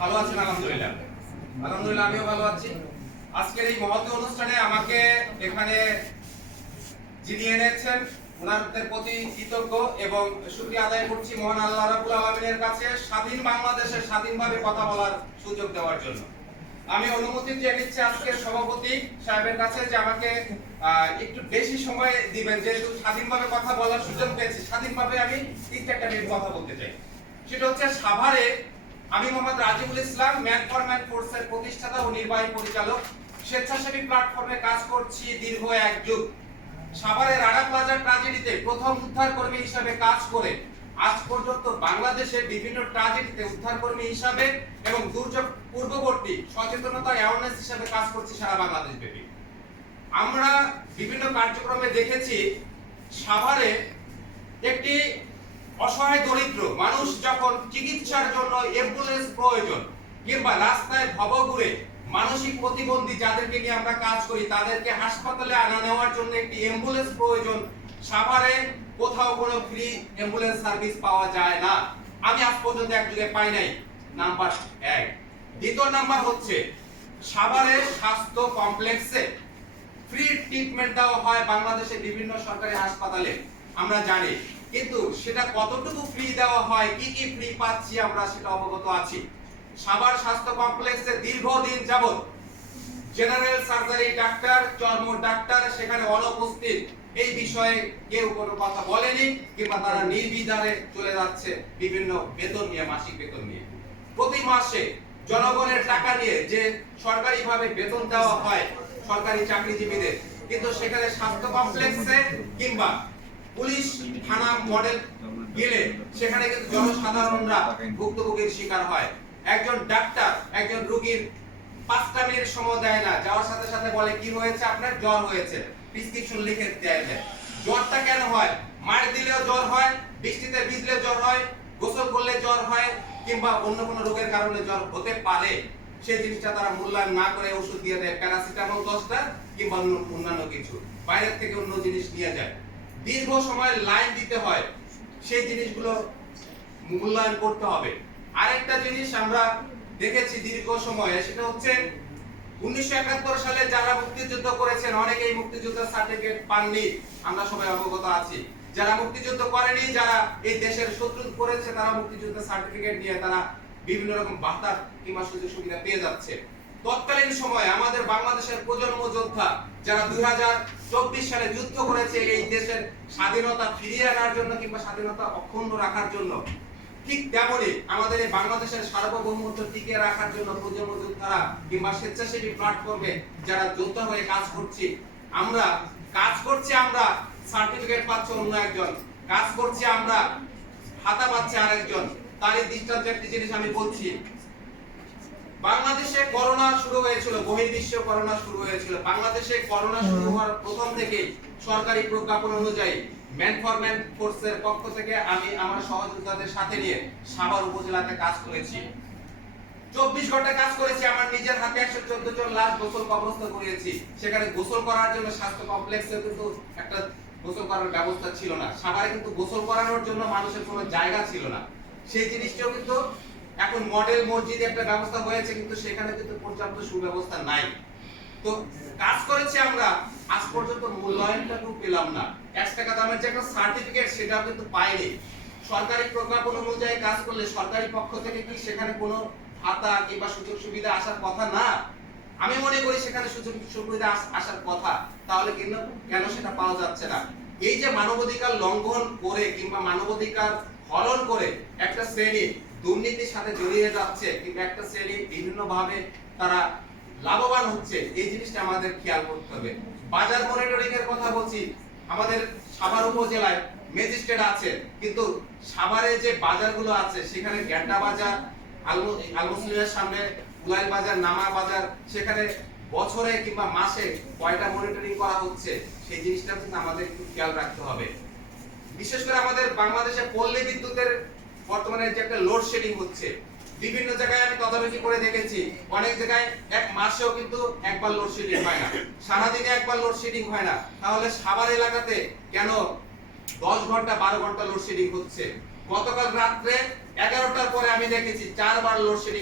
ভালো আছেন? আলহামদুলিল্লাহ। আলহামদুলিল্লাহ আমিও ভালো আছি। আজকের এই মহৎ অনুষ্ঠানে আমাকে এখানে যিনি এনেছেন ওনাদের প্রতি কৃতজ্ঞ এবং শুকরিয়া আদায় করছি মহান আল্লাহ রাব্বুল আলামিনের কাছে স্বাধীন বাংলাদেশে স্বাধীনভাবে কথা বলার সুযোগ দেওয়ার জন্য। আমি অনুমতি চেয়ে নিচ্ছি আজকের সভাপতি সাহেবের কাছে যে আমাকে একটু বেশি সময় দিবেন, যেহেতু স্বাধীনভাবে কথা বলার সুযোগ পেয়েছি। স্বাধীনভাবে আমি 3-4 মিনিট কথা বলতে চাই। সেটা হচ্ছে সাভারে আমি মোহাম্মদ রাজিবুল ইসলাম ম্যান ফর ম্যান ফোর্সের প্রতিষ্ঠাতা ও নির্বাহী পরিচালক। স্বেচ্ছাসেবী প্ল্যাটফর্মে কাজ করছি দীর্ঘ 1 যুগ। সাভারের রানা প্লাজা ট্র্যাজেডিতে প্রথম উদ্ধারকর্মী হিসেবে কাজ করে আজ পর্যন্ত বাংলাদেশের বিভিন্ন ট্র্যাজেডিতে উদ্ধারকর্মী হিসেবে এবং দুর্যোগ পূর্ববর্তী সচেতনতা অ্যাওয়ারনেস হিসেবে কাজ করছি সারা বাংলাদেশ ব্যাপী। আমরা বিভিন্ন কার্যক্রমে দেখেছি সাভারে একটি অসহায় দরিদ্র মানুষ যখন চিকিৎসার জন্য অ্যাম্বুলেন্স প্রয়োজন কিংবা রাস্তায় ভবঘুরে মানসিক প্রতিবন্ধী যাদেরকে নিয়ে আমরা কাজ করি তাদেরকে হাসপাতালে আনা নেওয়ার জন্য একটি অ্যাম্বুলেন্স প্রয়োজন, সাভারে কোথাও কোনো ফ্রি অ্যাম্বুলেন্স সার্ভিস পাওয়া যায় না। আমি আজ পর্যন্ত এক যুগে পাই নাই। নাম্বার 1। দ্বিতীয় নাম্বার হচ্ছে সাভারে স্বাস্থ্য কমপ্লেক্সে ফ্রি ট্রিটমেন্ট দেওয়া হয় বাংলাদেশের বিভিন্ন সরকারি হাসপাতালে, আমরা জানি, কিন্তু সেটা কতটুকু ফ্রি দেওয়া হয়, কি কি ফ্রি পাচ্ছি আমরা সেটা অবগত আছি। সাভার স্বাস্থ্য কমপ্লেক্সে দীর্ঘদিন যাবত জেনারেল সার্জারি ডাক্তার, চর্ম ডাক্তার সেখানে অনুপস্থিত। এই বিষয়ে কেউ কোনো কথা বলেনি কিংবা তারা নির্বিধারে চলে যাচ্ছে বিভিন্ন বেতন নিয়ে, মাসিক বেতন নিয়ে। প্রতি মাসে জনগণের টাকা নিয়ে যে সরকারিভাবে বেতন দেওয়া হয় সরকারি চাকরিজীবীদের, কিন্তু সেখানে স্বাস্থ্য কমপ্লেক্সে কিংবা পুলিশ থানা মডেল গেলে সেখানে কিন্তু জনসাধারণরা ভুক্তভোগীর শিকার হয়। একজন ডাক্তার একজন রোগীর 5টা মিনিট সময় দেয় না, যাওয়ার সাথে সাথে বলে কি হয়েছে, আপনার জ্বর হয়েছে, প্রেসক্রিপশন লিখে দেয়। জ্বরটা কেন হয়? মার দিলেও জ্বর হয়, বৃষ্টিতে ভিজলে জ্বর হয়, গোসল করলে জ্বর হয় কিংবা অন্য কোনো রোগের কারণে জ্বর হতে পারে। সেই জিনিসটা তারা মূল্যায়ন না করে ওষুধ দিয়ে দেয়, প্যারাসিটামল 10টা কিংবা অন্যান্য কিছু, বাইরের থেকে অন্য জিনিস নিয়ে যায়। দীর্ঘ সময় লাইন দিতে হয়, সেই জিনিসগুলো মূল্যায়ন করতে হবে। আরেকটা জিনিস আমরা দেখেছি দীর্ঘ সময়ে, সেটা হচ্ছে 1971 সালে যারা মুক্তিযুদ্ধ করেছেন অনেকেই মুক্তিযুদ্ধের সার্টিফিকেট পাননি, আমরা সবাই অবগত আছি। যারা মুক্তিযুদ্ধ করেনি, যারা এই দেশের শত্রু করেছে, তারা মুক্তিযুদ্ধের সার্টিফিকেট নিয়ে তারা বিভিন্ন রকম ভাতা কিংবা সুযোগ সুবিধা পেয়ে যাচ্ছে। তৎকালীন সময়ে আমাদের বাংলাদেশের প্রজন্ম যোদ্ধা যারা 2024 সালে যুদ্ধ করেছে এই দেশের স্বাধীনতা ফিরিয়ে আনার জন্য কিংবা স্বাধীনতা অক্ষুণ্ণ রাখার জন্য, ঠিক তেমনি আমাদের এই বাংলাদেশের সার্বভৌমত্ব টিকিয়ে রাখার জন্য প্রজন্ম যোদ্ধারা কিংবা স্বেচ্ছাসেবী প্ল্যাটফর্মে যারা যোদ্ধা হয়ে কাজ করছি, আমরা সার্টিফিকেট পাচ্ছে অন্য একজন, কাজ করছি আমরা, ভাতা পাচ্ছে আরেকজন। তারই দৃষ্টান্ত একটি জিনিস আমি বলছি। বাংলাদেশে করোনা শুরু হয়েছিল, বহির্বিশ্বে করোনা শুরু হয়েছিল। বাংলাদেশে করোনা শুরু হওয়ার প্রথম থেকে সরকারি প্রজ্ঞাপন অনুযায়ী ম্যান ফর ম্যান ফোর্সের পক্ষ থেকে আমি আমার সহযোদ্ধাদের সাথে নিয়ে সাভার উপজেলাতে কাজ করেছি। 24 ঘন্টা কাজ করেছি। আমার নিজের হাতে 114 জন লাশ গোসল কবরস্থ করিয়েছি। সেখানে গোসল করার জন্য স্বাস্থ্য কমপ্লেক্সে কিন্তু একটা গোসল করার ব্যবস্থা ছিল না। সাভারে কিন্তু গোসল করানোর জন্য মানুষের কোনো জায়গা ছিল না। সেই জিনিসটাও কিন্তু এখন মডেল মসজিদে একটা ব্যবস্থা হয়েছে, কিন্তু সেখানে কিন্তু পর্যাপ্ত সুব্যবস্থা নাই। তো কাজ করেছি আমরা, আজ পর্যন্ত মূল্যায়নটাও পেলাম না। 1 টাকা দামের যে একটা সার্টিফিকেট সেটাও কিন্তু পাইনি। সরকারি প্রজ্ঞাপন অনুযায়ী কাজ করলে সরকারি পক্ষ থেকে কি সেখানে কোনো ভাতা কিংবা সুযোগ সুবিধা আসার কথা না? আমি মনে করি সেখানে সুযোগ সুবিধা আসার কথা, তাহলে কেন সেটা পাওয়া যাচ্ছে না? এই যে মানবাধিকার লঙ্ঘন করে কিংবা মানবাধিকার হরণ করে একটা শ্রেণী দুর্নীতির সাথে জড়িয়ে যাচ্ছে কিংবা একটা শ্রেণী বিভিন্ন ভাবে তারা লাভবান হচ্ছে, এই জিনিসটা আমাদের খেয়াল করতে হবে। বাজার মনিটরিং এর কথা বলছি, আমাদের সাভার উপজেলায় ম্যাজিস্ট্রেট আছে, কিন্তু সাভারে যে বাজারগুলো আছে সেখানে গ্যান্ডা বাজার, আলমুসলিমের সামনে উলাইল বাজার, নামা বাজার, সেখানে বছরে কিংবা মাসে কয়টা মনিটরিং করা হচ্ছে, সেই জিনিসটা কিন্তু আমাদের একটু খেয়াল রাখতে হবে। বিশেষ করে আমাদের বাংলাদেশে পল্লী বিদ্যুতের বর্তমানে যে একটা লোডশেডিং হচ্ছে, বিভিন্ন জায়গায় আমি তদারকি করে দেখেছি, অনেক জায়গায় এক মাসেও কিন্তু একবার লোডশেডিং হয় না, সারাদিনে একবার লোডশেডিং হয় না। তাহলে সাভার এলাকাতে কেন 10 ঘন্টা 12 ঘন্টা লোডশেডিং হচ্ছে? গতকাল রাত্রে 11টার পরে আমি দেখেছি 4 বার লোডশেডিং